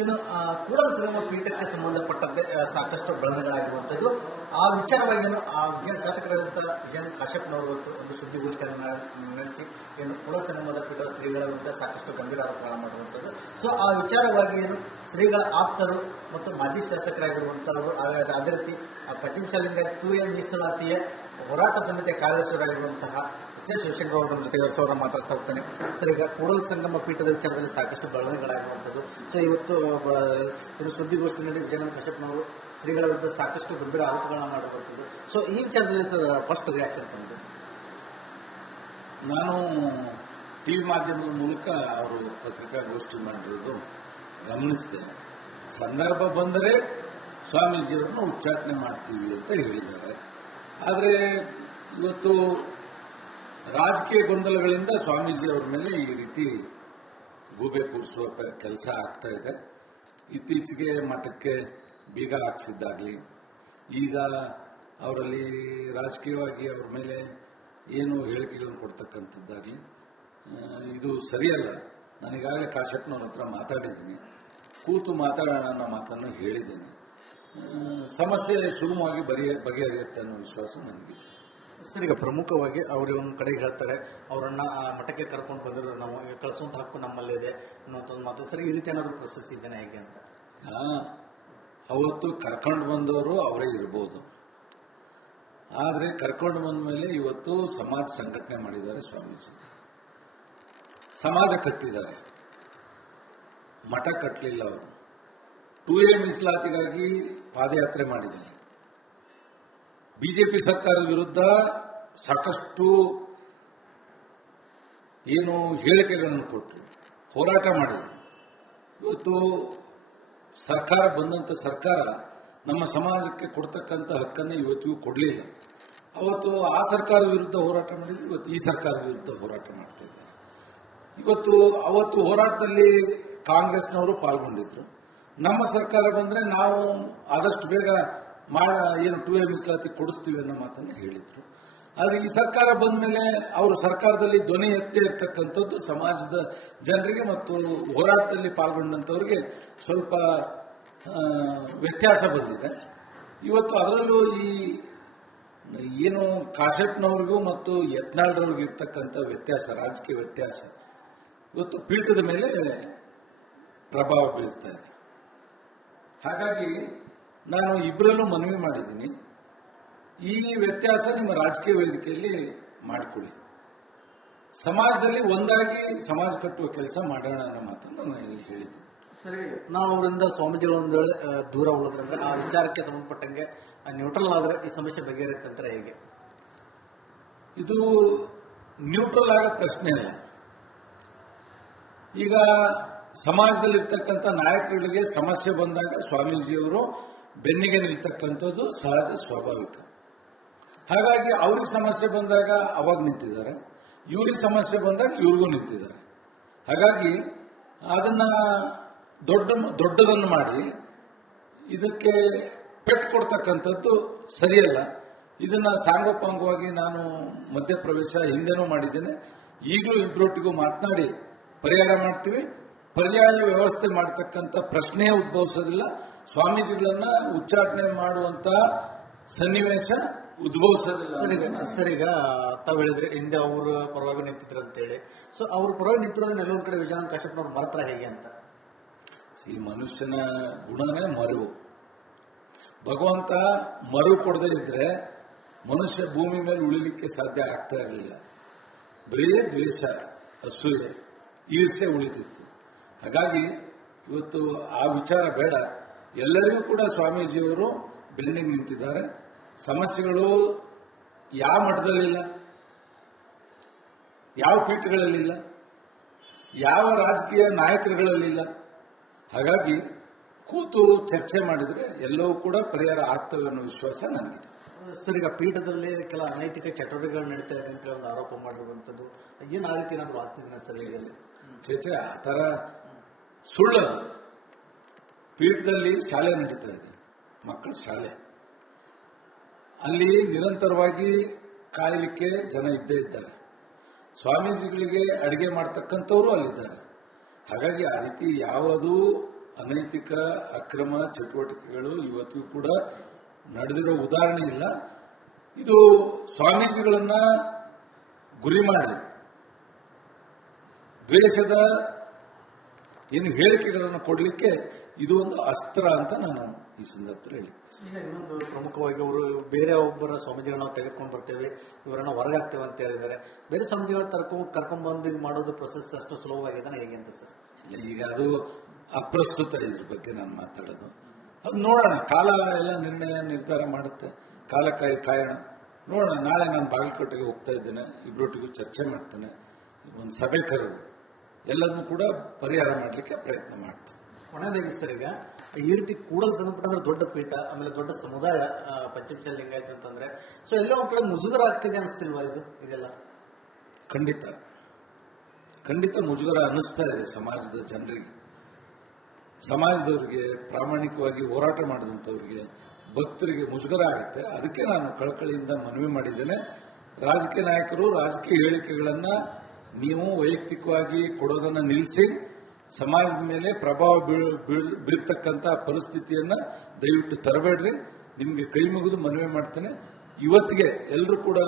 ಇನ್ನು ಕೂಡಲ ಸಂಗಮ ಪೀಠಕ್ಕೆ ಸಂಬಂಧಪಟ್ಟಂತೆ ಸಾಕಷ್ಟು ಬೆಳವಣಿಗೆಗಳಾಗಿರುವಂಥದ್ದು. ಆ ವಿಚಾರವಾಗಿ ಆ ವಿಜಯನ ಶಾಸಕರಾದಂಥ ವಿಜಯನ್ ಕಾಶ್ಯಪ್ನವರು ಒಂದು ಸುದ್ದಿಗೋಷ್ಠಿಯನ್ನು ನಡೆಸಿ ಏನು ಕೂಡಲ ಸಂಗಮದ ಪೀಠದ ಶ್ರೀಗಳ ವಿರುದ್ಧ ಸಾಕಷ್ಟು ಗಂಭೀರ ಆರೋಪಗಳನ್ನು ಮಾಡಿರುವಂಥದ್ದು. ಸೊ ಆ ವಿಚಾರವಾಗಿ ಏನು ಶ್ರೀಗಳ ಆಪ್ತರು ಮತ್ತು ಮಾಜಿ ಶಾಸಕರಾಗಿರುವಂಥವರು, ಅದೇ ರೀತಿ ಪಶ್ಚಿಮ ಶಾಲೆಯಿಂದ 2A ಮೀಸಲಾತಿಯ ಹೋರಾಟ ಸಮಿತಿಯ ಕಾರ್ಯದರ್ಶಿಯಾಗಿರುವಂತಹ ಶಿವಶಂಕರ್ ಅವರ ಜೊತೆ ಅವರ ಮಾತಾಡ್ತಾ ಹೋಗ್ತಾನೆ. ಸರ್, ಈಗ ಕೂಡಲ ಸಂಗಮ ಪೀಠದ ವಿಚಾರದಲ್ಲಿ ಸಾಕಷ್ಟು ಬೆಳವಣಿಗೆಗಳಾಗಿರುವಂಥದ್ದು. ಸೊ ಇವತ್ತು ಸುದ್ದಿಗೋಷ್ಠಿಯಲ್ಲಿ ವಿಜಯನಂದ ಕಾಶ್ಯಪ್ನವರು ಶ್ರೀಗಳ ವಿರುದ್ಧ ಸಾಕಷ್ಟು ಗಂಭೀರ ಆರೋಪಗಳನ್ನ ಮಾಡಿರುವಂಥದ್ದು. ಸೊ ಈ ವಿಚಾರದಲ್ಲಿ ಫಸ್ಟ್ ರಿಯಾಕ್ಷನ್ ತಂದು ನಾನು ಟಿವಿ ಮಾಧ್ಯಮದ ಮೂಲಕ ಅವರು ಪತ್ರಿಕಾಗೋಷ್ಠಿ ಮಾಡಿರೋದು ಗಮನಿಸಿದೆ. ಸಂದರ್ಭ ಬಂದರೆ ಸ್ವಾಮೀಜಿಯವರನ್ನು ಉಚ್ಚಾಟನೆ ಮಾಡ್ತೀವಿ ಅಂತ ಹೇಳಿದ್ದಾರೆ. ಆದರೆ ಇವತ್ತು ರಾಜಕೀಯ ಗೊಂದಲಗಳಿಂದ ಸ್ವಾಮೀಜಿ ಅವರ ಮೇಲೆ ಈ ರೀತಿ ಗೂಬೆ ಕೂರಿಸುವ ಕೆಲಸ ಆಗ್ತಾ ಇದೆ. ಇತ್ತೀಚೆಗೆ ಮಠಕ್ಕೆ ಬೀಗ ಹಾಕ್ಸಿದ್ದಾಗಲಿ, ಈಗ ಅವರಲ್ಲಿ ರಾಜಕೀಯವಾಗಿ ಅವ್ರ ಮೇಲೆ ಏನು ಹೇಳಿಕೆಗಳನ್ನು ಕೊಡ್ತಕ್ಕಂಥದ್ದಾಗಲಿ ಇದು ಸರಿಯಲ್ಲ. ನಾನೀಗಾಗಲೇ ಕಾಶ್ಯಪ್ನವ್ರ ಹತ್ರ ಮಾತಾಡಿದ್ದೀನಿ, ಕೂತು ಮಾತಾಡೋಣ ಅನ್ನೋ ಮಾತನ್ನು ಹೇಳಿದ್ದೇನೆ. ಸಮಸ್ಯೆ ಸುಗಮವಾಗಿ ಬಗೆಹರಿಯುತ್ತೆ ಅನ್ನೋ ವಿಶ್ವಾಸ ನನಗಿದೆ. ಸರ್, ಈಗ ಪ್ರಮುಖವಾಗಿ ಅವರು ಒಂದು ಕಡೆ ಹೇಳ್ತಾರೆ, ಅವರನ್ನ ಮಠಕ್ಕೆ ಕರ್ಕೊಂಡು ಬಂದರು, ನಾವು ಕಳಿಸುವಂತ ಹಕ್ಕು ನಮ್ಮಲ್ಲಿದೆ ಅನ್ನುವಂಥ ಮಾತು. ಸರ್, ಈ ರೀತಿ ಏನಾದರೂ ಪ್ರೊಸೆಸ್ ಇದ್ದೇನೆ ಹೇಗೆ ಅಂತ? ಅವತ್ತು ಕರ್ಕೊಂಡು ಬಂದವರು ಅವರೇ ಇರ್ಬೋದು, ಆದರೆ ಕರ್ಕೊಂಡು ಬಂದ ಮೇಲೆ ಇವತ್ತು ಸಮಾಜ ಸಂಘಟನೆ ಮಾಡಿದ್ದಾರೆ. ಸ್ವಾಮೀಜಿ ಸಮಾಜ ಕಟ್ಟಿದ್ದಾರೆ, ಮಠ ಕಟ್ಟಲಿಲ್ಲ. ಅವರು 2A ಮೀಸಲಾತಿಗಾಗಿ ಪಾದಯಾತ್ರೆ ಮಾಡಿದ್ದಾರೆ. ಬಿಜೆಪಿ ಸರ್ಕಾರದ ವಿರುದ್ಧ ಸಾಕಷ್ಟು ಏನು ಹೇಳಿಕೆಗಳನ್ನು ಕೊಟ್ಟರು, ಹೋರಾಟ ಮಾಡಿದರು. ಇವತ್ತು ಸರ್ಕಾರ ಬಂದಂತ ಸರ್ಕಾರ ನಮ್ಮ ಸಮಾಜಕ್ಕೆ ಕೊಡ್ತಕ್ಕಂಥ ಹಕ್ಕನ್ನು ಇವತ್ತಿಗೂ ಕೊಡಲಿಲ್ಲ. ಅವತ್ತು ಆ ಸರ್ಕಾರದ ವಿರುದ್ಧ ಹೋರಾಟ ಮಾಡಿದ್ರು, ಇವತ್ತು ಈ ಸರ್ಕಾರದ ವಿರುದ್ಧ ಹೋರಾಟ ಮಾಡ್ತಾ ಇದ್ದಾರೆ. ಅವತ್ತು ಹೋರಾಟದಲ್ಲಿ ಕಾಂಗ್ರೆಸ್ನವರು ಪಾಲ್ಗೊಂಡಿದ್ರು. ನಮ್ಮ ಸರ್ಕಾರ ಬಂದ್ರೆ ನಾವು ಆದಷ್ಟು ಬೇಗ ಏನು 2A ಮೀಸಲಾತಿ ಕೊಡಿಸ್ತೀವಿ ಅನ್ನೋ ಮಾತನ್ನು ಹೇಳಿದ್ರು. ಆದರೆ ಈ ಸರ್ಕಾರ ಬಂದ ಮೇಲೆ ಅವರು ಸರ್ಕಾರದಲ್ಲಿ ಧ್ವನಿ ಎತ್ತೇ ಇರ್ತಕ್ಕಂಥದ್ದು ಸಮಾಜದ ಜನರಿಗೆ ಮತ್ತು ಹೋರಾಟದಲ್ಲಿ ಪಾಲ್ಗೊಂಡಂಥವ್ರಿಗೆ ಸ್ವಲ್ಪ ವ್ಯತ್ಯಾಸ ಬಂದಿದೆ. ಇವತ್ತು ಅದರಲ್ಲೂ ಈ ಏನು ಕಾಶ್ಯಪ್ನವ್ರಿಗೂ ಮತ್ತು ಯತ್ನಾಳ್ರವ್ರಿಗೂ ಇರ್ತಕ್ಕಂಥ ವ್ಯತ್ಯಾಸ, ರಾಜಕೀಯ ವ್ಯತ್ಯಾಸ ಇವತ್ತು ಪೀಠದ ಮೇಲೆ ಪ್ರಭಾವ ಬೀರ್ತಾ ಇದೆ. ಹಾಗಾಗಿ ನಾನು ಇಬ್ಬರಲ್ಲೂ ಮನವಿ ಮಾಡಿದ್ದೀನಿ, ಈ ವ್ಯತ್ಯಾಸ ನಿಮ್ಮ ರಾಜಕೀಯ ವೇದಿಕೆಯಲ್ಲಿ ಮಾಡಿಕೊಳ್ಳಿ, ಸಮಾಜದಲ್ಲಿ ಒಂದಾಗಿ ಸಮಾಜ ಕಟ್ಟುವ ಕೆಲಸ ಮಾಡೋಣ ಅನ್ನೋ ಮಾತನ್ನು ನಾನು ಇಲ್ಲಿ ಹೇಳಿದ್ದೀನಿ. ಸರಿ, ನಾವು ಅವರಿಂದ ಸ್ವಾಮೀಜಿಗಳ ಒಂದು ವೇಳೆ ದೂರ ಉಳಿದ್ರಂದ್ರೆ ಆ ವಿಚಾರಕ್ಕೆ ಸಂಬಂಧಪಟ್ಟಂಗೆ ನ್ಯೂಟ್ರಲ್ ಆದರೆ ಈ ಸಮಸ್ಯೆ ಬಗೆಹರಿಯುತ್ತೆ ಅಂತಾರೆ ಹೇಗೆ? ಇದು ನ್ಯೂಟ್ರಲ್ ಆಗೋ ಪ್ರಶ್ನೆ ಅಲ್ಲ. ಈಗ ಸಮಾಜದಲ್ಲಿರ್ತಕ್ಕಂಥ ನಾಯಕರುಗಳಿಗೆ ಸಮಸ್ಯೆ ಬಂದಾಗ ಸ್ವಾಮೀಜಿಯವರು ಬೆನ್ನಿಗೆ ನಿಲ್ತಕ್ಕಂಥದ್ದು ಸಹಜ, ಸ್ವಾಭಾವಿಕ. ಹಾಗಾಗಿ ಅವ್ರಿಗೆ ಸಮಸ್ಯೆ ಬಂದಾಗ ಅವಾಗ ನಿಂತಿದ್ದಾರೆ, ಇವ್ರಿಗೆ ಸಮಸ್ಯೆ ಬಂದಾಗ ಇವ್ರಿಗೂ ನಿಂತಿದ್ದಾರೆ. ಹಾಗಾಗಿ ಅದನ್ನ ದೊಡ್ಡದನ್ನು ಮಾಡಿ ಇದಕ್ಕೆ ಪೆಟ್ಟು ಕೊಡ್ತಕ್ಕಂಥದ್ದು ಸರಿಯಲ್ಲ. ಇದನ್ನ ಸಾಂಗೋಪಾಂಗವಾಗಿ ನಾನು ಮಧ್ಯಪ್ರವೇಶ ಹಿಂದೆನೂ ಮಾಡಿದ್ದೇನೆ, ಈಗಲೂ ಇಬ್ಬರೊಟ್ಟಿಗೂ ಮಾತನಾಡಿ ಪರಿಹಾರ ಮಾಡ್ತೀವಿ. ಪರ್ಯಾಯ ವ್ಯವಸ್ಥೆ ಮಾಡತಕ್ಕಂಥ ಪ್ರಶ್ನೆ ಉದ್ಭವಿಸೋದಿಲ್ಲ. ಸ್ವಾಮೀಜಿಗಳನ್ನ ಉಚ್ಚಾಟನೆ ಮಾಡುವಂತ ಸನ್ನಿವೇಶ ಉದ್ಭವಿಸೋದಿಲ್ಲ. ಸರ್, ಈಗ ತಾವು ಹೇಳಿದ್ರೆ ಹಿಂದೆ ಅವ್ರ ಪರವಾಗಿ ನಿಂತಿದ್ರು ಅಂತೇಳಿ, ಸೊ ಅವ್ರ ಪರವಾಗಿ ನಿಂತಿರೋದನ್ನ ಎಲ್ಲೊಂದ್ ಕಡೆ ವಿಜಯನಂದ ಕಾಶ್ಯಪ್ನವ್ರು ಮರತ್ರ ಹೇಗೆ ಅಂತ? ಈ ಮನುಷ್ಯನ ಗುಣನೇ ಮರುವು. ಭಗವಂತ ಮರು ಕೊಡದೇ ಇದ್ರೆ ಮನುಷ್ಯ ಭೂಮಿ ಮೇಲೆ ಉಳಿಲಿಕ್ಕೆ ಸಾಧ್ಯ ಆಗ್ತಾ ಇರಲಿಲ್ಲ. ಬರೀ ದ್ವೇಷ, ಅಸೂಯೆ, ಈರ್ಷೆ ಉಳಿತಿತ್ತು. ಹಾಗಾಗಿ ಇವತ್ತು ಆ ವಿಚಾರ ಬೇಡ. ಎಲ್ಲರಿಗೂ ಕೂಡ ಸ್ವಾಮೀಜಿಯವರು ಬೆನ್ನಿಗೆ ನಿಂತಿದ್ದಾರೆ. ಸಮಸ್ಯೆಗಳು ಯಾವ ಮಠದಲ್ಲಿಲ್ಲ, ಯಾವ ಪೀಠಗಳಲ್ಲಿಲ್ಲ, ಯಾವ ರಾಜಕೀಯ ನಾಯಕರುಗಳಲ್ಲಿಲ್ಲ. ಹಾಗಾಗಿ ಕೂತು ಚರ್ಚೆ ಮಾಡಿದ್ರೆ ಎಲ್ಲವೂ ಕೂಡ ಪರಿಹಾರ ಆಗ್ತವೆ ಅನ್ನೋ ವಿಶ್ವಾಸ ನನಗಿದೆ. ಸರ್, ಈಗ ಪೀಠದಲ್ಲಿ ಕೆಲ ಅನೈತಿಕ ಚಟುವಟಿಕೆಗಳು ನಡೀತಾ ಇದೆ ಅಂತ ಒಂದು ಆರೋಪ ಮಾಡಿರುವಂಥದ್ದು, ಏನು ಆ ರೀತಿ ಏನಾದರೂ ಆಗ್ತಿದೆ ಸರ್? ಚೇಚೆ ಆ ಥರ ಸುಳ್ಳದು. ಪೀಠದಲ್ಲಿ ಶಾಲೆ ನಡೀತಾ ಇದೆ, ಮಕ್ಕಳ ಶಾಲೆ. ಅಲ್ಲಿ ನಿರಂತರವಾಗಿ ಕಾಯಲಿಕ್ಕೆ ಜನ ಇದ್ದೇ ಇದ್ದಾರೆ. ಸ್ವಾಮೀಜಿಗಳಿಗೆ ಅಡಿಗೆ ಮಾಡ್ತಕ್ಕಂಥವರು ಅಲ್ಲಿದ್ದಾರೆ. ಹಾಗಾಗಿ ಆ ರೀತಿ ಯಾವುದೂ ಅನೈತಿಕ ಅಕ್ರಮ ಚಟುವಟಿಕೆಗಳು ಇವತ್ತಿಗೂ ಕೂಡ ನಡೆದಿರೋ ಉದಾಹರಣೆ ಇಲ್ಲ. ಇದು ಸ್ವಾಮೀಜಿಗಳನ್ನ ಗುರಿ ಮಾಡಿ ದ್ವೇಷದ ಏನು ಹೇಳಿಕೆಗಳನ್ನು ಕೊಡಲಿಕ್ಕೆ ಇದು ಒಂದು ಅಸ್ತ್ರ ಅಂತ ನಾನು ಈ ಸಂದರ್ಭದಲ್ಲಿ ಹೇಳಿ. ಈಗ ಇನ್ನೊಂದು ಪ್ರಮುಖವಾಗಿ ಅವರು ಬೇರೆ ಒಬ್ಬರ ಸ್ವಾಮೀಜಿಗಳನ್ನ ನಾವು ತೆಗೆದುಕೊಂಡು ಬರ್ತೇವೆ, ಇವರನ್ನ ಹೊರಗಾಗ್ತೇವೆ ಅಂತ ಹೇಳಿದ್ದಾರೆ. ಬೇರೆ ಸ್ವಾಮೀಜಿಗಳ ಕರ್ಕೊಂಡ್ಬಂದು ಮಾಡೋದು ಪ್ರೊಸೆಸ್ ಅಷ್ಟು ಸುಲಭವಾಗಿದೆ ಹೇಗೆ ಅಂತ ಸರ್? ಇಲ್ಲ, ಈಗ ಅದು ಅಪ್ರಸ್ತುತ. ಇದ್ರ ಬಗ್ಗೆ ನಾನು ಮಾತಾಡೋದು ಅದು ನೋಡೋಣ, ಕಾಲ ಎಲ್ಲ ನಿರ್ಧಾರ ಮಾಡುತ್ತೆ. ಕಾಲ ಕಾಯೋಣ, ನೋಡೋಣ. ನಾಳೆ ನಾನು ಬಾಗಲಕೋಟೆಗೆ ಹೋಗ್ತಾ ಇದ್ದೇನೆ, ಇಬ್ಬರೊಟ್ಟಿಗೂ ಚರ್ಚೆ ಮಾಡ್ತೇನೆ, ಒಂದು ಸಭೆ ಕರೆದು ಎಲ್ಲರನ್ನೂ ಕೂಡ ಪರಿಹಾರ ಮಾಡಲಿಕ್ಕೆ ಪ್ರಯತ್ನ ಮಾಡ್ತೇನೆ. ಕೊನೆಯದಾಗಿ ಸರ್, ಈಗ ಈ ರೀತಿ ಕೂಡಲು ಸಂಬಂಧಪಟ್ಟ ದೊಡ್ಡ ಪೀಠ, ಆಮೇಲೆ ದೊಡ್ಡ ಸಮುದಾಯ ಪಂಚಮಸಾಲಿ ಲಿಂಗಾಯತ ಅಂತಂದ್ರೆ, ಸೊ ಎಲ್ಲ ಒಂದ್ ಕಡೆ ಮುಜುಗರ ಆಗ್ತಿದೆ ಅನಿಸ್ತಿಲ್ವಾ ಇದೆಲ್ಲ? ಖಂಡಿತ ಮುಜುಗರ ಅನ್ನಿಸ್ತಾ ಇದೆ ಸಮಾಜದ ಜನರಿಗೆ, ಸಮಾಜದವರಿಗೆ, ಪ್ರಾಮಾಣಿಕವಾಗಿ ಹೋರಾಟ ಮಾಡಿದಂಥವ್ರಿಗೆ, ಭಕ್ತರಿಗೆ ಮುಜುಗರ ಆಗುತ್ತೆ. ಅದಕ್ಕೆ ನಾನು ಕಳಕಳಿಯಿಂದ ಮನವಿ ಮಾಡಿದ್ದೇನೆ. ರಾಜಕೀಯ ನಾಯಕರು ರಾಜಕೀಯ ಹೇಳಿಕೆಗಳನ್ನ ನೀವು ವೈಯಕ್ತಿಕವಾಗಿ ಕೊಡೋದನ್ನ ನಿಲ್ಲಿಸಿ, ಸಮಾಜದ ಮೇಲೆ ಪ್ರಭಾವ ಬೀರ್ತಕ್ಕಂಥ ಪರಿಸ್ಥಿತಿಯನ್ನ ದಯವಿಟ್ಟು ತರಬೇಡ್ರಿ. ನಿಮಗೆ ಕೈ ಮುಗಿದು ಮನವಿ ಮಾಡ್ತೇನೆ. ಇವತ್ತಿಗೆ ಎಲ್ಲರೂ ಕೂಡ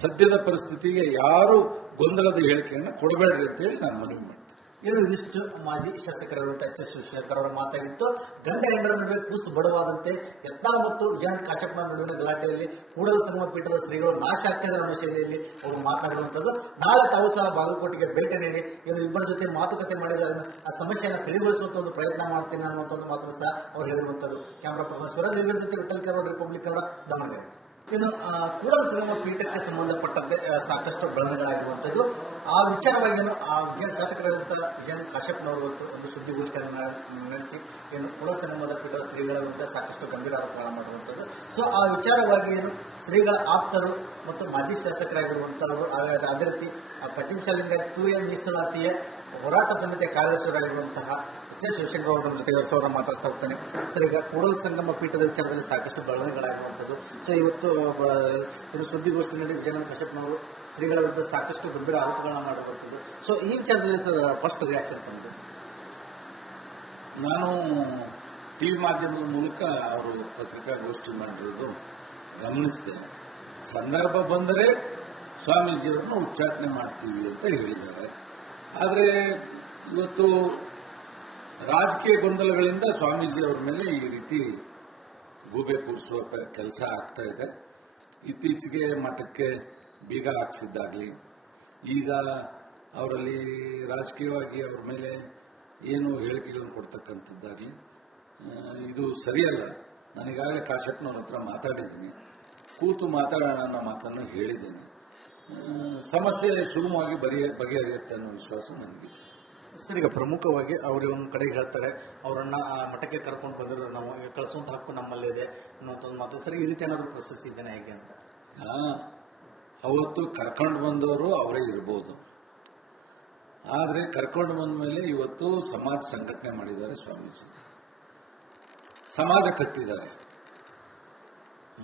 ಸದ್ಯದ ಪರಿಸ್ಥಿತಿಗೆ ಯಾರು ಗೊಂದಲದ ಹೇಳಿಕೆಯನ್ನು ಕೊಡಬೇಡ್ರಿ ಅಂತ ಹೇಳಿ ನಾನು ಮನವಿ ಮಾಡ್ತೇನೆ. ಇದಿಷ್ಟು ಮಾಜಿ ಶಾಸಕರಾದಂತಹ ಎಚ್ ಎಸ್ ಶಿವಶಂಕರ್ ಅವರ ಮಾತಾಗಿತ್ತು. ಗಂಡ ಹೆಂಡರ ನಡುವೆ ಕೂಸು ಬಡವಾದಂತೆ ಯತ್ನಾಳ್ ಮತ್ತು ಜಯಂತ್ ಕಾಶಪ್ಪನ ನಡುವಿನ ಗಲಾಟೆಯಲ್ಲಿ ಕೂಡಲ ಸಂಗಮ ಪೀಠದ ಶ್ರೀಗಳು ನಾಶ ಆಗ್ತದೆ ಅನ್ನೋ ಶೈಲಿಯಲ್ಲಿ ಅವರು ಮಾತನಾಡುವಂಥದ್ದು. ನಾಳೆ ತಾವು ಸಹ ಬಾಗಲಕೋಟೆಗೆ ಭೇಟಿ ನೀಡಿ ಇಬ್ಬರ ಜೊತೆ ಮಾತುಕತೆ ಮಾಡಿದ ಆ ಸಮಸ್ಯೆಯನ್ನು ತಿಳಿಗೊಳಿಸುವಂತ ಒಂದು ಪ್ರಯತ್ನ ಮಾಡ್ತೇನೆ ಅನ್ನುವಂಥ ಒಂದು ಮಾತನ್ನು ಸಹ ಅವರು ಹೇಳಿರುವಂಥದ್ದು. ಕ್ಯಾಮರಾ ಪರ್ಸನ್ ಸ್ವರಾಜ್ ಇವರ ಜೊತೆ ವಿಠಲ್ ಕರೋಡ್, ರಿಪಬ್ಲಿಕ್ ಕನ್ನಡ, ದಾವಣಗೆರೆ. ಇನ್ನು ಕೂಡಲ ಸಂಗಮ ಪೀಠಕ್ಕೆ ಸಂಬಂಧಪಟ್ಟಂತೆ ಸಾಕಷ್ಟು ಬೆಳವಣಿಗೆಗಳಾಗಿರುವಂಥದ್ದು. ಆ ವಿಚಾರವಾಗಿ ಆ ಶಾಸಕರಾದಂತಹ ಜಯಂತ್ ಕಾಶಪ್ಪನವರು ಒಂದು ಸುದ್ದಿಗೋಷ್ಠಿಯನ್ನು ನಡೆಸಿ ಕೂಡಲ ಸಂಗಮದ ಪೀಠದ ಶ್ರೀಗಳ ವಿರುದ್ಧ ಸಾಕಷ್ಟು ಗಂಭೀರ ಆರೋಪಗಳನ್ನು ಮಾಡಿರುವಂಥದ್ದು. ಸೊ ಆ ವಿಚಾರವಾಗಿ ಶ್ರೀಗಳ ಆಪ್ತರು ಮತ್ತು ಮಾಜಿ ಶಾಸಕರಾಗಿರುವಂತಹವರು, ಅದೇ ರೀತಿ ಪಂಚಮಸಾಲಿ 2A ಮೀಸಲಾತಿಯ ಹೋರಾಟ ಸಮಿತಿಯ ಕಾರ್ಯದರ್ಶಿಯಾಗಿರುವಂತಹ ಎಚ್ ಎಸ್ ಶಿವಶಂಕರ್ ಅವರ ಜೊತೆ ಅವರ ಮಾತಾಡ್ತಾ ಹೋಗ್ತಾನೆ. ಸರ್, ಈಗ ಕೂಡಲ ಸಂಗಮ ಪೀಠದ ವಿಚಾರದಲ್ಲಿ ಸಾಕಷ್ಟು ಬೆಳವಣಿಗೆಗಳಾಗಿರುವಂಥದ್ದು. ಸೊ ಇವತ್ತು ಸುದ್ದಿಗೋಷ್ಠಿ ನೀಡಿ ಜಯಂತ್ ಕಾಶಪ್ಪನವರು ಶ್ರೀಗಳ ವಿರುದ್ಧ ಸಾಕಷ್ಟು ಗಂಭೀರ ಆರೋಪಗಳನ್ನ ಮಾಡಿರುವಂಥದ್ದು. ಸೊ ಈ ವಿಚಾರದಲ್ಲಿ ಫಸ್ಟ್ ರಿಯಾಕ್ಷನ್ ಬಂದು ನಾನು ಟಿವಿ ಮಾಧ್ಯಮದ ಮೂಲಕ ಅವರು ಪತ್ರಿಕಾಗೋಷ್ಠಿ ಮಾಡಿರೋದು ಗಮನಿಸಿದೆ. ಸಂದರ್ಭ ಬಂದರೆ ಸ್ವಾಮೀಜಿಯವರನ್ನು ಉಚ್ಚಾಟನೆ ಮಾಡ್ತೀವಿ ಅಂತ ಹೇಳಿದ್ದಾರೆ. ಆದರೆ ಇವತ್ತು ರಾಜಕೀಯ ಗೊಂದಲಗಳಿಂದ ಸ್ವಾಮೀಜಿಯವರ ಮೇಲೆ ಈ ರೀತಿ ಗೂಬೆ ಕೂರಿಸುವ ಕೆಲಸ ಆಗ್ತಾ ಇದೆ. ಇತ್ತೀಚೆಗೆ ಮಠಕ್ಕೆ ಬೀಗ ಹಾಕ್ಸಿದ್ದಾಗಲಿ, ಈಗ ಅವರಲ್ಲಿ ರಾಜಕೀಯವಾಗಿ ಅವ್ರ ಮೇಲೆ ಏನು ಹೇಳಿಕೆಗಳನ್ನು ಕೊಡ್ತಕ್ಕಂಥದ್ದಾಗಲಿ ಇದು ಸರಿಯಲ್ಲ. ನಾನೀಗಾಗಲೇ ಕಾಶಪ್ಪನವ್ರ ಹತ್ರ ಮಾತಾಡಿದ್ದೀನಿ, ಕೂತು ಮಾತಾಡೋಣ ಅನ್ನೋ ಮಾತನ್ನು ಹೇಳಿದ್ದೇನೆ. ಸಮಸ್ಯೆ ಸುಗಮವಾಗಿ ಬಗೆಹರಿಯುತ್ತೆ ಅನ್ನೋ ವಿಶ್ವಾಸ ನನಗಿದೆ. ಸರ್, ಈಗ ಪ್ರಮುಖವಾಗಿ ಅವರು ಒಂದು ಕಡೆಗೆ ಹೇಳ್ತಾರೆ, ಅವರನ್ನ ಮಠಕ್ಕೆ ಕರ್ಕೊಂಡು ಬಂದಿರೋ ನಾವು ಕಳಿಸುವಂತ ಹಕ್ಕು ನಮ್ಮಲ್ಲಿದೆ ಅನ್ನೋಂಥ ಒಂದು ಮಾತು. ಸರ್, ಈ ರೀತಿ ಏನಾದರೂ ಪ್ರೊಸೆಸ್ ಇದ್ದೇನೆ ಹೇಗೆ ಅಂತ? ಅವತ್ತು ಕರ್ಕೊಂಡು ಬಂದವರು ಅವರೇ ಇರ್ಬೋದು, ಆದರೆ ಕರ್ಕೊಂಡು ಬಂದ ಮೇಲೆ ಇವತ್ತು ಸಮಾಜ ಸಂಘಟನೆ ಮಾಡಿದ್ದಾರೆ ಸ್ವಾಮೀಜಿ, ಸಮಾಜ ಕಟ್ಟಿದ್ದಾರೆ,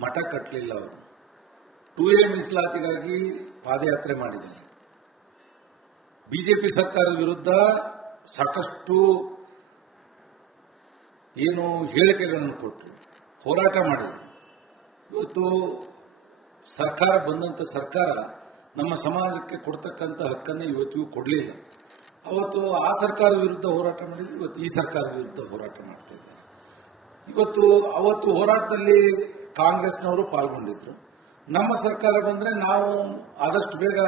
ಮಠ ಕಟ್ಟಲಿಲ್ಲ. ಅವರು 2A ಮೀಸಲಾತಿಗಾಗಿ ಪಾದಯಾತ್ರೆ ಮಾಡಿದ್ದಾರೆ. ಬಿಜೆಪಿ ಸರ್ಕಾರದ ವಿರುದ್ಧ ಸಾಕಷ್ಟು ಏನು ಹೇಳಿಕೆಗಳನ್ನು ಕೊಟ್ಟರು, ಹೋರಾಟ ಮಾಡಿದರು. ಇವತ್ತು ಸರ್ಕಾರ ಬಂದಂತ ಸರ್ಕಾರ ನಮ್ಮ ಸಮಾಜಕ್ಕೆ ಕೊಡ್ತಕ್ಕಂಥ ಹಕ್ಕನ್ನು ಇವತ್ತಿಗೂ ಕೊಡಲಿಲ್ಲ. ಅವತ್ತು ಆ ಸರ್ಕಾರದ ವಿರುದ್ಧ ಹೋರಾಟ ಮಾಡಿದ್ರು, ಇವತ್ತು ಈ ಸರ್ಕಾರದ ವಿರುದ್ಧ ಹೋರಾಟ ಮಾಡ್ತಾ ಇದ್ದಾರೆ. ಅವತ್ತು ಹೋರಾಟದಲ್ಲಿ ಕಾಂಗ್ರೆಸ್ನವರು ಪಾಲ್ಗೊಂಡಿದ್ರು. ನಮ್ಮ ಸರ್ಕಾರ ಬಂದ್ರೆ ನಾವು ಆದಷ್ಟು ಬೇಗ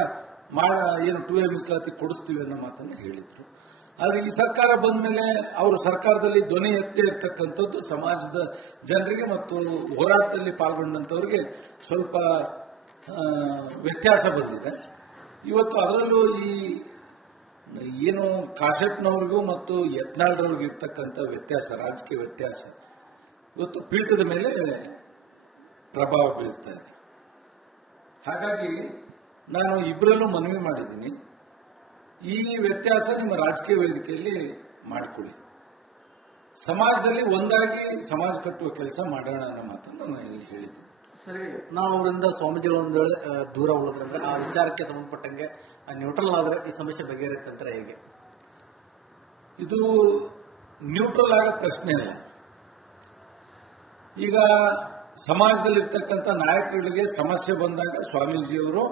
ಏನು 2A ಮೀಸಲಾತಿ ಕೊಡಿಸ್ತೀವಿ ಅನ್ನೋ ಮಾತನ್ನು ಹೇಳಿದ್ರು. ಆದರೆ ಈ ಸರ್ಕಾರ ಬಂದ ಮೇಲೆ ಅವರು ಸರ್ಕಾರದಲ್ಲಿ ಧ್ವನಿ ಎತ್ತೇ ಇರ್ತಕ್ಕಂಥದ್ದು ಸಮಾಜದ ಜನರಿಗೆ ಮತ್ತು ಹೋರಾಟದಲ್ಲಿ ಪಾಲ್ಗೊಂಡಂಥವ್ರಿಗೆ ಸ್ವಲ್ಪ ವ್ಯತ್ಯಾಸ ಬಂದಿದೆ. ಇವತ್ತು ಅದರಲ್ಲೂ ಈ ಏನು ಕಾಶಪ್ಪನವ್ರಿಗೂ ಮತ್ತು ಯತ್ನಾಳ್ರವ್ರಿಗೂ ಇರ್ತಕ್ಕಂಥ ವ್ಯತ್ಯಾಸ, ರಾಜಕೀಯ ವ್ಯತ್ಯಾಸ ಇವತ್ತು ಪೀಠದ ಮೇಲೆ ಪ್ರಭಾವ ಬೀರ್ತಾ ಇದೆ. ಹಾಗಾಗಿ ನಾನು ಇಬ್ಬರಲ್ಲೂ ಮನವಿ ಮಾಡಿದ್ದೀನಿ, ಈ ವ್ಯತ್ಯಾಸ ನಿಮ್ಮ ರಾಜಕೀಯ ವೇದಿಕೆಯಲ್ಲಿ ಮಾಡಿಕೊಳ್ಳಿ, ಸಮಾಜದಲ್ಲಿ ಒಂದಾಗಿ ಸಮಾಜ ಕಟ್ಟುವ ಕೆಲಸ ಮಾಡೋಣ ಅನ್ನೋ ಮಾತನ್ನು ನಾನು ಇಲ್ಲಿ ಹೇಳಿದ್ದೀನಿ. ಸರಿ, ನಾವು ಅವರಿಂದ ಸ್ವಾಮೀಜಿಗಳ ಒಂದು ವೇಳೆ ದೂರ ಉಳಿದ್ರಂದ್ರೆ ಆ ವಿಚಾರಕ್ಕೆ ಸಂಬಂಧಪಟ್ಟಂಗೆ ನ್ಯೂಟ್ರಲ್ ಆದರೆ ಈ ಸಮಸ್ಯೆ ಬಗೆಹರಿಯುತ್ತೆ ಹೇಗೆ? ಇದು ನ್ಯೂಟ್ರಲ್ ಆಗೋ ಪ್ರಶ್ನೆ ಇಲ್ಲ. ಈಗ ಸಮಾಜದಲ್ಲಿರ್ತಕ್ಕಂಥ ನಾಯಕರುಗಳಿಗೆ ಸಮಸ್ಯೆ ಬಂದಾಗ ಸ್ವಾಮೀಜಿಯವರು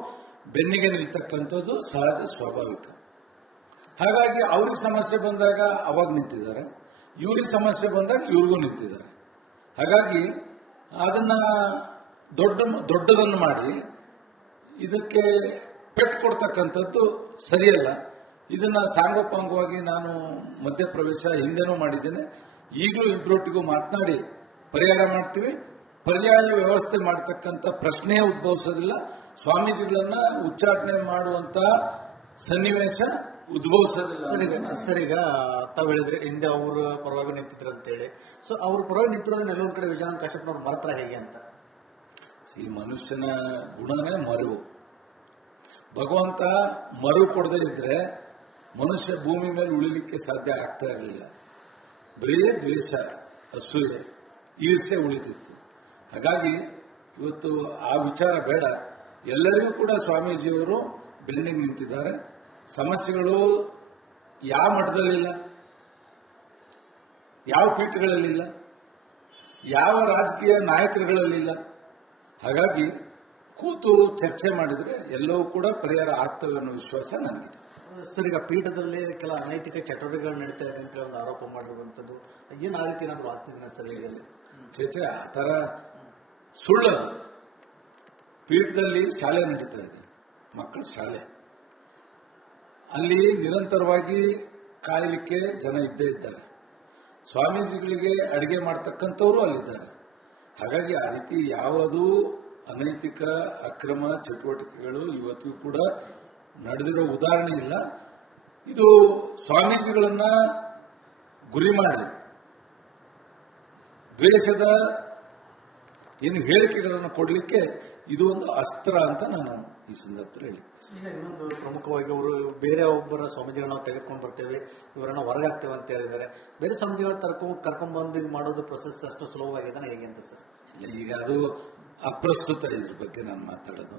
ಬೆನ್ನಿಗೆ ನಿಲ್ತಕ್ಕಂಥದ್ದು ಸಹಜ ಸ್ವಾಭಾವಿಕ. ಹಾಗಾಗಿ ಅವ್ರಿಗೆ ಸಮಸ್ಯೆ ಬಂದಾಗ ಅವಾಗ ನಿಂತಿದ್ದಾರೆ, ಇವ್ರಿಗೆ ಸಮಸ್ಯೆ ಬಂದಾಗ ಇವ್ರಿಗೂ ನಿಂತಿದ್ದಾರೆ. ಹಾಗಾಗಿ ಅದನ್ನ ದೊಡ್ಡದನ್ನು ಮಾಡಿ ಇದಕ್ಕೆ ಪೆಟ್ಟು ಕೊಡ್ತಕ್ಕಂಥದ್ದು ಸರಿಯಲ್ಲ. ಇದನ್ನ ಸಾಂಗೋಪಾಂಗವಾಗಿ ನಾನು ಮಧ್ಯಪ್ರವೇಶ ಹಿಂದೆನೂ ಮಾಡಿದ್ದೇನೆ, ಈಗಲೂ ಇಬ್ಬರೊಟ್ಟಿಗೂ ಮಾತನಾಡಿ ಪರಿಹಾರ ಮಾಡ್ತೀವಿ. ಪರ್ಯಾಯ ವ್ಯವಸ್ಥೆ ಮಾಡತಕ್ಕಂಥ ಪ್ರಶ್ನೆ ಉದ್ಭವಿಸೋದಿಲ್ಲ. ಸ್ವಾಮೀಜಿಗಳನ್ನ ಉಚ್ಚಾಟನೆ ಮಾಡುವಂತ ಸನ್ನಿವೇಶ ಉದ್ಭವಿಸೋದಿಲ್ಲ. ಸರ್, ಈಗ ತಾವು ಹೇಳಿದ್ರೆ ಹಿಂದೆ ಅವ್ರ ಪರವಾಗಿ ನಿಂತಿದ್ರು ಅಂತೇಳಿ, ಸೊ ಅವ್ರ ಪರವಾಗಿ ನಿಂತಿರೋದನ್ನ ಎಲ್ಲೊಂದ್ ಕಡೆ ವಿಜಯಾನಂದ ಕಾಶ್ಯಪ್ನವ್ರು ಮರತ್ರ ಹೇಗೆ ಅಂತ? ಈ ಮನುಷ್ಯನ ಗುಣನೇ ಮರುವು. ಭಗವಂತ ಮರು ಕೊಡದೇ ಇದ್ರೆ ಮನುಷ್ಯ ಭೂಮಿ ಮೇಲೆ ಉಳಿಲಿಕ್ಕೆ ಸಾಧ್ಯ ಆಗ್ತಾ ಇರಲಿಲ್ಲ. ಬರೀ ದ್ವೇಷ, ಅಸೂಯೆ, ಈರ್ಷೆ ಉಳಿತಿತ್ತು. ಹಾಗಾಗಿ ಇವತ್ತು ಆ ವಿಚಾರ ಬೇಡ. ಎಲ್ಲರಿಗೂ ಕೂಡ ಸ್ವಾಮೀಜಿಯವರು ಬೆನ್ನಿಗೆ ನಿಂತಿದ್ದಾರೆ. ಸಮಸ್ಯೆಗಳು ಯಾವ ಮಟ್ಟದಲ್ಲಿಲ್ಲ, ಯಾವ ಪೀಠಗಳಲ್ಲಿಲ್ಲ, ಯಾವ ರಾಜಕೀಯ ನಾಯಕರುಗಳಲ್ಲಿಲ್ಲ. ಹಾಗಾಗಿ ಕೂತು ಚರ್ಚೆ ಮಾಡಿದ್ರೆ ಎಲ್ಲವೂ ಕೂಡ ಪರಿಹಾರ ಆಗ್ತವೆ ಅನ್ನೋ ವಿಶ್ವಾಸ ನನಗಿದೆ. ಸರ್, ಈಗ ಪೀಠದಲ್ಲಿ ಕೆಲ ಅನೈತಿಕ ಚಟುವಟಿಕೆಗಳು ನಡೀತಾ ಇದೆ ಅಂತ ಒಂದು ಆರೋಪ ಮಾಡಿರುವಂತದ್ದು ಏನು ಆ ರೀತಿ ಏನಾದ್ರು ಆಗ್ತಿದೆ ಸರ್? ಚೇಚೆ ಆ ತರ ಸುಳ್ಳದು. ಪೀಠದಲ್ಲಿ ಶಾಲೆ ನಡೀತಾ ಇದೆ, ಮಕ್ಕಳ ಶಾಲೆ. ಅಲ್ಲಿ ನಿರಂತರವಾಗಿ ಕಾಯಲಿಕ್ಕೆ ಜನ ಇದ್ದೇ ಇದ್ದಾರೆ. ಸ್ವಾಮೀಜಿಗಳಿಗೆ ಅಡಿಗೆ ಮಾಡ್ತಕ್ಕಂಥವರು ಅಲ್ಲಿದ್ದಾರೆ. ಹಾಗಾಗಿ ಆ ರೀತಿ ಯಾವುದೂ ಅನೈತಿಕ ಅಕ್ರಮ ಚಟುವಟಿಕೆಗಳು ಇವತ್ತಿಗೂ ಕೂಡ ನಡೆದಿರೋ ಉದಾಹರಣೆ ಇಲ್ಲ. ಇದು ಸ್ವಾಮೀಜಿಗಳನ್ನ ಗುರಿ ಮಾಡಿ ದ್ವೇಷದ ಏನು ಹೇಳಿಕೆಗಳನ್ನು ಕೊಡಲಿಕ್ಕೆ ಇದು ಒಂದು ಅಸ್ತ್ರ ಅಂತ ನಾನು ಈ ಸಂದರ್ಭದಲ್ಲಿ ಹೇಳಿ. ಈಗ ಇನ್ನೊಂದು ಪ್ರಮುಖವಾಗಿ ಅವರು ಬೇರೆ ಒಬ್ಬರ ಸ್ವಾಮೀಜಿಗಳನ್ನ ನಾವು ತೆಗೆದುಕೊಂಡು ಬರ್ತೇವೆ, ಇವರನ್ನ ಹೊರಗಾಗ್ತೇವೆ ಅಂತ ಹೇಳಿದ್ದಾರೆ. ಬೇರೆ ಸ್ವಾಮೀಜಿಗಳ ಕರ್ಕೊಂಡ್ಬಂದು ಮಾಡೋದು ಪ್ರೊಸೆಸ್ ಅಷ್ಟು ಸುಲಭವಾಗಿದೆ ಹೇಗೆ ಅಂತ ಸರ್? ಇಲ್ಲ, ಈಗ ಅದು ಅಪ್ರಸ್ತುತ. ಇದ್ರ ಬಗ್ಗೆ ನಾನು ಮಾತಾಡೋದು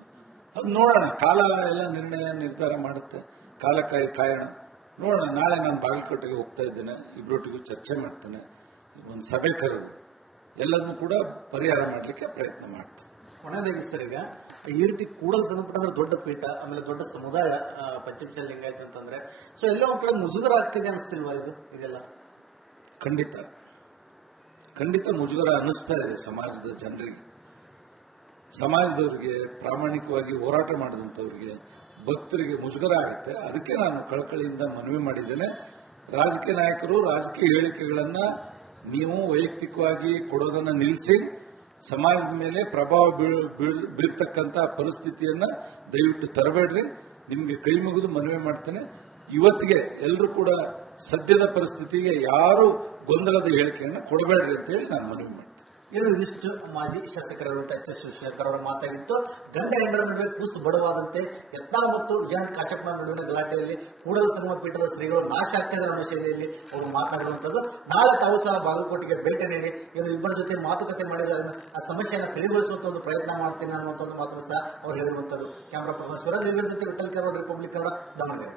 ಅದು ನೋಡೋಣ. ಕಾಲ ಎಲ್ಲ ನಿರ್ಧಾರ ಮಾಡುತ್ತೆ. ಕಾಲ ಕಾಯೋಣ, ನೋಡೋಣ. ನಾಳೆ ನಾನು ಬಾಗಲಕೋಟೆಗೆ ಹೋಗ್ತಾ ಇದ್ದೇನೆ, ಇಬ್ಬರೊಟ್ಟಿಗೂ ಚರ್ಚೆ ಮಾಡ್ತೇನೆ. ಒಂದು ಸಭೆ ಕರೆದು ಎಲ್ಲದನ್ನು ಕೂಡ ಪರಿಹಾರ ಮಾಡಲಿಕ್ಕೆ ಪ್ರಯತ್ನ ಮಾಡ್ತೇನೆ. ಕೊನೆಯದಾಗಿ ಸರ್, ಈಗ ಈ ರೀತಿ ಕೂಡಲು ಸಂಬಂಧಪಟ್ಟಂದ್ರೆ ದೊಡ್ಡ ಪೀಠ, ಆಮೇಲೆ ದೊಡ್ಡ ಸಮುದಾಯ ಪಂಚಮಚಲ ಲಿಂಗಾಯತ ಅಂತಂದ್ರೆ, ಸೊ ಎಲ್ಲ ಒಂದ್ ಕಡೆ ಮುಜುಗರ ಆಗ್ತಿದೆ ಅನಿಸ್ತಿಲ್ವಾ ಇದೆಲ್ಲ? ಖಂಡಿತ ಮುಜುಗರ ಅನ್ನಿಸ್ತಾ ಇದೆ ಸಮಾಜದ ಜನರಿಗೆ. ಸಮಾಜದವರಿಗೆ, ಪ್ರಾಮಾಣಿಕವಾಗಿ ಹೋರಾಟ ಮಾಡಿದಂಥವ್ರಿಗೆ, ಭಕ್ತರಿಗೆ ಮುಜುಗರ ಆಗುತ್ತೆ. ಅದಕ್ಕೆ ನಾನು ಕಳಕಳಿಯಿಂದ ಮನವಿ ಮಾಡಿದ್ದೇನೆ. ರಾಜಕೀಯ ನಾಯಕರು ರಾಜಕೀಯ ಹೇಳಿಕೆಗಳನ್ನ ನೀವು ವೈಯಕ್ತಿಕವಾಗಿ ಕೊಡೋದನ್ನ ನಿಲ್ಲಿಸಿ ಸಮಾಜದ ಮೇಲೆ ಪ್ರಭಾವ ಬೀರ್ತಕ್ಕಂಥ ಪರಿಸ್ಥಿತಿಯನ್ನ ದಯವಿಟ್ಟು ತರಬೇಡ್ರಿ. ನಿಮಗೆ ಕೈ ಮುಗಿದು ಮನವಿ ಮಾಡ್ತೇನೆ. ಇವತ್ತಿಗೆ ಎಲ್ಲರೂ ಕೂಡ ಸದ್ಯದ ಪರಿಸ್ಥಿತಿಗೆ ಯಾರು ಗೊಂದಲದ ಹೇಳಿಕೆಯನ್ನು ಕೊಡಬೇಡ್ರಿ ಅಂತ ಹೇಳಿ ನಾನು ಮನವಿ ಮಾಡ್ತೇನೆ. ಇದಿಷ್ಟು ಮಾಜಿ ಶಾಸಕರಾದಂತಹ ಎಚ್ ಎಸ್ ಶಿವಶಂಕರ್ ಅವರ ಮಾತಾಗಿತ್ತು. ಗಂಡ ಹೆಂಡರ ನಡುವೆ ಕೂಸು ಬಡವಾದಂತೆ ಯತ್ನಾಳ್ ಮತ್ತು ವಿಜಯಾನಂದ ಕಾಶ್ಯಪ್ನ ನಡುವಿನ ಗಲಾಟೆಯಲ್ಲಿ ಕೂಡಲ ಸಂಗಮ ಪೀಠದ ಶ್ರೀಗಳು ನಾಶ ಆಗ್ತದೆ ಅನ್ನೋ ಶೈಲಿಯಲ್ಲಿ ಅವರು ಮಾತನಾಡುವಂಥದ್ದು. ನಾಳೆ ತಾವು ಸಹ ಬಾಗಲಕೋಟೆಗೆ ಭೇಟಿ ನೀಡಿ ಇಬ್ಬರ ಜೊತೆ ಮಾತುಕತೆ ಮಾಡಿದ ಆ ಸಮಸ್ಯೆಯನ್ನು ತಿಳಿಗೊಳಿಸುವಂತ ಒಂದು ಪ್ರಯತ್ನ ಮಾಡ್ತೇನೆ ಅನ್ನುವಂಥ ಒಂದು ಮಾತು ಸಹ ಅವರು ಹೇಳಿರುವಂಥದ್ದು. ಕ್ಯಾಮರಾ ಪರ್ಸನ್ ಸ್ವರಾಜ್ ಜೊತೆ ವಿಠಲ್ ಕರೋಡ್, ರಿಪಬ್ಲಿಕ್ ಕನ್ನಡ, ದಾವಣಗೆರೆ.